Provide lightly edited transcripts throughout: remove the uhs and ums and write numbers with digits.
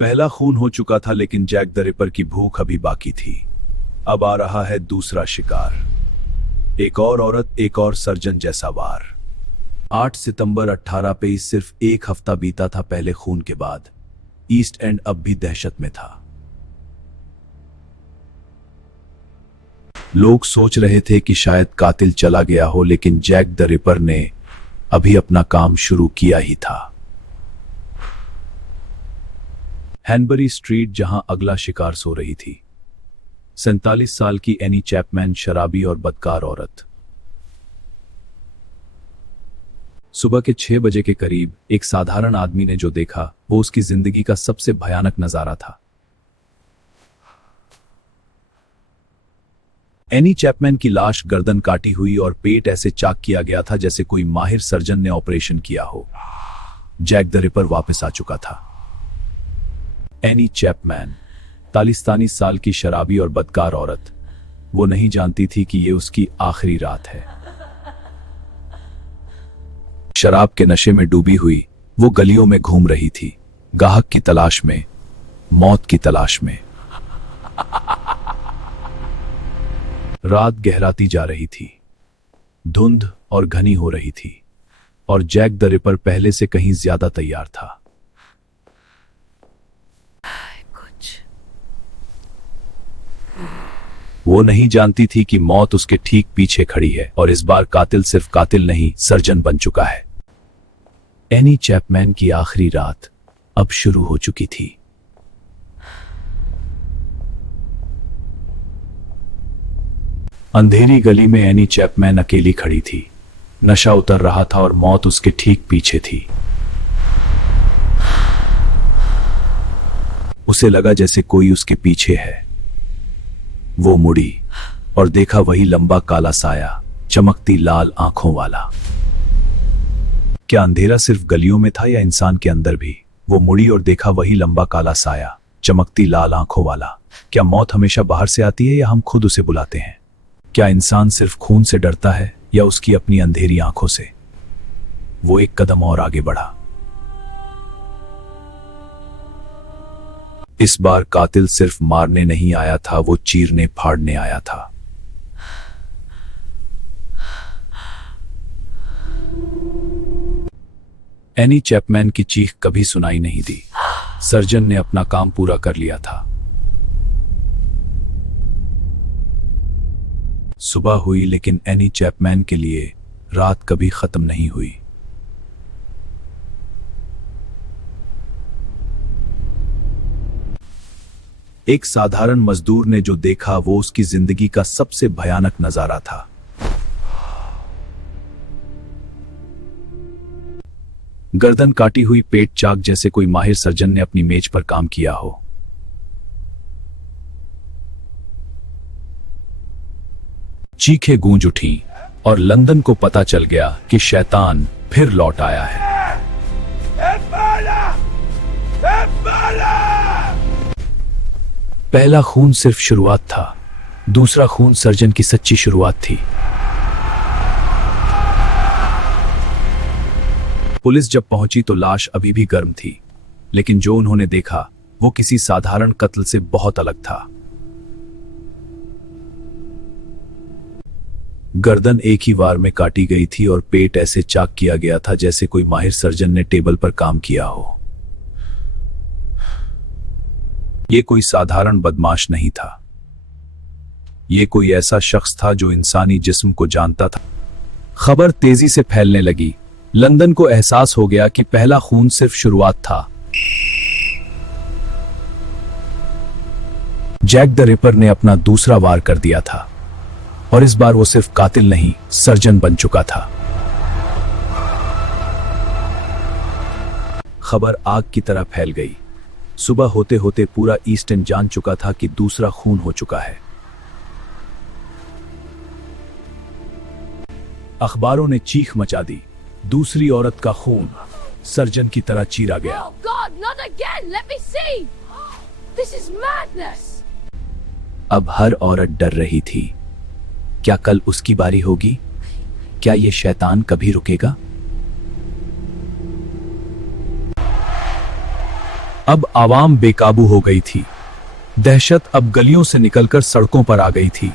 पहला खून हो चुका था, लेकिन जैक द रिपर की भूख अभी बाकी थी। अब आ रहा है दूसरा शिकार। एक और औरत, एक और सर्जन जैसा वार। 8 सितंबर 1823, सिर्फ एक हफ्ता बीता था पहले खून के बाद। ईस्ट एंड अब भी दहशत में था। लोग सोच रहे थे कि शायद कातिल चला गया हो, लेकिन जैक द रिपर ने अभी अपना काम शुरू किया ही था। हैनबरी स्ट्रीट, जहां अगला शिकार सो रही थी, 47 साल की एनी चैपमैन, शराबी और बदकार औरत। सुबह के 6 बजे के करीब एक साधारण आदमी ने जो देखा वो उसकी जिंदगी का सबसे भयानक नजारा था। एनी चैपमैन की लाश गर्दन काटी हुई और पेट ऐसे चाक किया गया था जैसे कोई माहिर सर्जन ने ऑपरेशन किया हो। जैक द रिपर वापस आ चुका था। एनी चैपमैन, 43 साल की शराबी और बदकार औरत, वो नहीं जानती थी कि ये उसकी आखिरी रात है। शराब के नशे में डूबी हुई वो गलियों में घूम रही थी, गाहक की तलाश में, मौत की तलाश में। रात गहराती जा रही थी, धुंध और घनी हो रही थी, और जैक द रिपर पहले से कहीं ज्यादा तैयार था। वो नहीं जानती थी कि मौत उसके ठीक पीछे खड़ी है, और इस बार कातिल सिर्फ कातिल नहीं, सर्जन बन चुका है। एनी चैपमैन की आखिरी रात अब शुरू हो चुकी थी। अंधेरी गली में एनी चैपमैन अकेली खड़ी थी। नशा उतर रहा था और मौत उसके ठीक पीछे थी। उसे लगा जैसे कोई उसके पीछे है। वो मुड़ी और देखा वही लंबा काला साया, चमकती लाल आंखों वाला। क्या अंधेरा सिर्फ गलियों में था या इंसान के अंदर भी? वो मुड़ी और देखा वही लंबा काला साया, चमकती लाल आंखों वाला। क्या मौत हमेशा बाहर से आती है या हम खुद उसे बुलाते हैं? क्या इंसान सिर्फ खून से डरता है या उसकी अपनी अंधेरी आंखों से? वो एक कदम और आगे बढ़ा। इस बार कातिल सिर्फ मारने नहीं आया था, वो चीरने फाड़ने आया था। एनी चैपमैन की चीख कभी सुनाई नहीं दी। सर्जन ने अपना काम पूरा कर लिया था। सुबह हुई, लेकिन एनी चैपमैन के लिए रात कभी खत्म नहीं हुई। एक साधारण मजदूर ने जो देखा वो उसकी जिंदगी का सबसे भयानक नजारा था। गर्दन काटी हुई, पेट चाक जैसे कोई माहिर सर्जन ने अपनी मेज पर काम किया हो। चीखें गूंज उठी और लंदन को पता चल गया कि शैतान फिर लौट आया है। पहला खून सिर्फ शुरुआत था, दूसरा खून सर्जन की सच्ची शुरुआत थी। पुलिस जब पहुंची तो लाश अभी भी गर्म थी, लेकिन जो उन्होंने देखा वो किसी साधारण कत्ल से बहुत अलग था। गर्दन एक ही वार में काटी गई थी और पेट ऐसे चाक किया गया था जैसे कोई माहिर सर्जन ने टेबल पर काम किया हो। ये कोई साधारण बदमाश नहीं था। ये कोई ऐसा शख्स था जो इंसानी जिस्म को जानता था। खबर तेजी से फैलने लगी। लंदन को एहसास हो गया कि पहला खून सिर्फ शुरुआत था। जैक द रिपर ने अपना दूसरा वार कर दिया था, और इस बार वो सिर्फ कातिल नहीं, सर्जन बन चुका था। खबर आग की तरह फैल गई। सुबह होते होते पूरा ईस्ट एंड जान चुका था कि दूसरा खून हो चुका है। अखबारों ने चीख मचा दी, दूसरी औरत का खून सर्जन की तरह चीरा गया। Oh God, not again! Let me see! This is madness! अब हर औरत डर रही थी। क्या कल उसकी बारी होगी? क्या ये शैतान कभी रुकेगा? अब आवाम बेकाबू हो गई थी। दहशत अब गलियों से निकलकर सड़कों पर आ गई थी।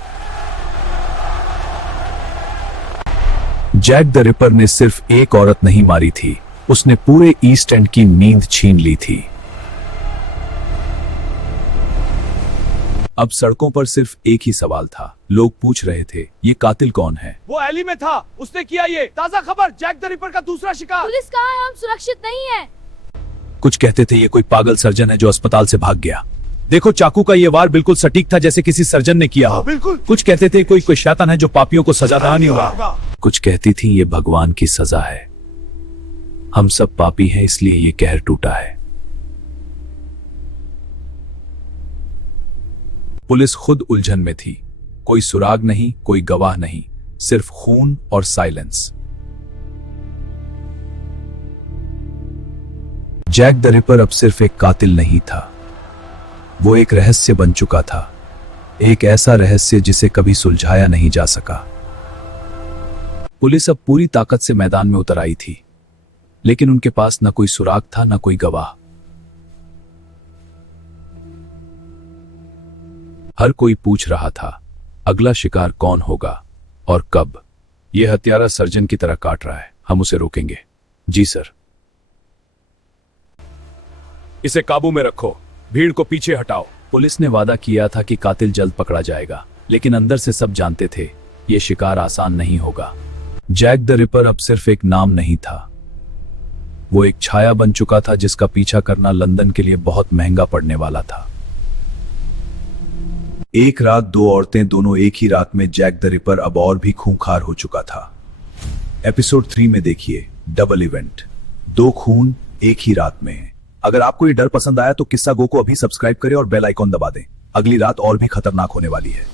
जैक द रिपर ने सिर्फ एक औरत नहीं मारी थी, उसने पूरे ईस्ट एंड की नींद छीन ली थी। अब सड़कों पर सिर्फ एक ही सवाल था। लोग पूछ रहे थे, ये कातिल कौन है? वो एली में था, उसने किया ये। ताजा खबर, जैक द रिपर का दूसरा शिकार। पुलिस कहाँ है? हम सुरक्षित नहीं है। कुछ कहते थे ये कोई पागल सर्जन है जो अस्पताल से भाग गया। देखो, चाकू का ये वार बिल्कुल सटीक था, जैसे किसी सर्जन ने किया हो। बिल्कुल। कुछ कहते थे कोई शैतान है जो पापियों को सजा नहीं होगा। कुछ कहती थी ये भगवान की सजा है। हम सब पापी हैं, इसलिए ये कहर टूटा है। पुलिस खुद उलझन में थी। कोई सुराग नहीं, कोई गवाह नहीं, सिर्फ खून और साइलेंस। जैक द रिपर अब सिर्फ एक कातिल नहीं था, वो एक रहस्य बन चुका था। एक ऐसा रहस्य जिसे कभी सुलझाया नहीं जा सका। पुलिस अब पूरी ताकत से मैदान में उतर आई थी, लेकिन उनके पास न कोई सुराग था, न कोई गवाह। हर कोई पूछ रहा था, अगला शिकार कौन होगा और कब? यह हत्यारा सर्जन की तरह काट रहा है, हम उसे रोकेंगे। जी सर। इसे काबू में रखो, भीड़ को पीछे हटाओ। पुलिस ने वादा किया था कि कातिल जल्द पकड़ा जाएगा, लेकिन अंदर से सब जानते थे यह शिकार आसान नहीं होगा। जैक द रिपर अब सिर्फ एक नाम नहीं था, वो एक छाया बन चुका था जिसका पीछा करना लंदन के लिए बहुत महंगा पड़ने वाला था। एक रात दो औरतें, दोनों एक ही रात में। जैक द रिपर अब और भी खूंखार हो चुका था। एपिसोड 3 में देखिए डबल इवेंट, 2 खून एक ही रात में। अगर आपको ये डर पसंद आया तो किस्सा गो को अभी सब्सक्राइब करें और बेल आइकॉन दबा दें। अगली रात और भी खतरनाक होने वाली है।